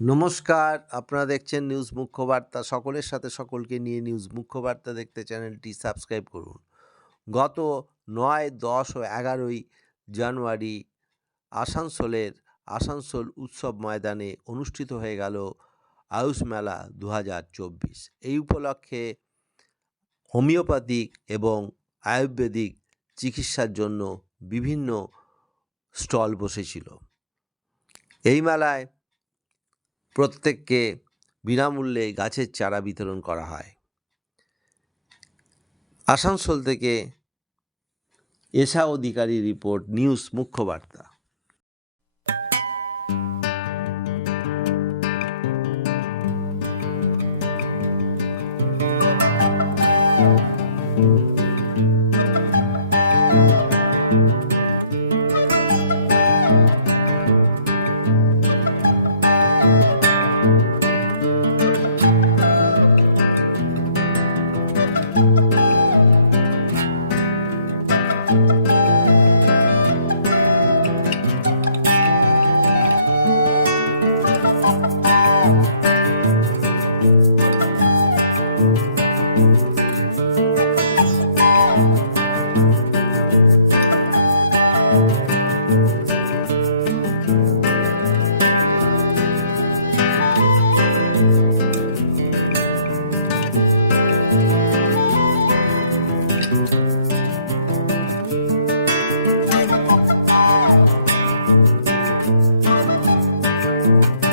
নমস্কার, আপনারা দেখছেন নিউজ মুখ্যবার্তা। সকলের সাথে সকলকে নিয়ে নিউজ মুখ্যবার্তা দেখতে চ্যানেলটি সাবস্ক্রাইব করুন। গত নয়, দশ ও এগারোই জানুয়ারি আসানসোলের আসানসোল উৎসব ময়দানে অনুষ্ঠিত হয়ে গেল আয়ুষ মেলা দু হাজার চব্বিশ। এই উপলক্ষে হোমিওপ্যাথিক এবং আয়ুর্বেদিক চিকিৎসার জন্য বিভিন্ন স্টল বসেছিল। এই মেলায় প্রত্যেককে বিনামূল্যে গাছের চারা বিতরণ করা হয়। আসানসোল থেকে এশা অধিকারী রিপোর্ট, নিউজ মুখ্য বার্তা। you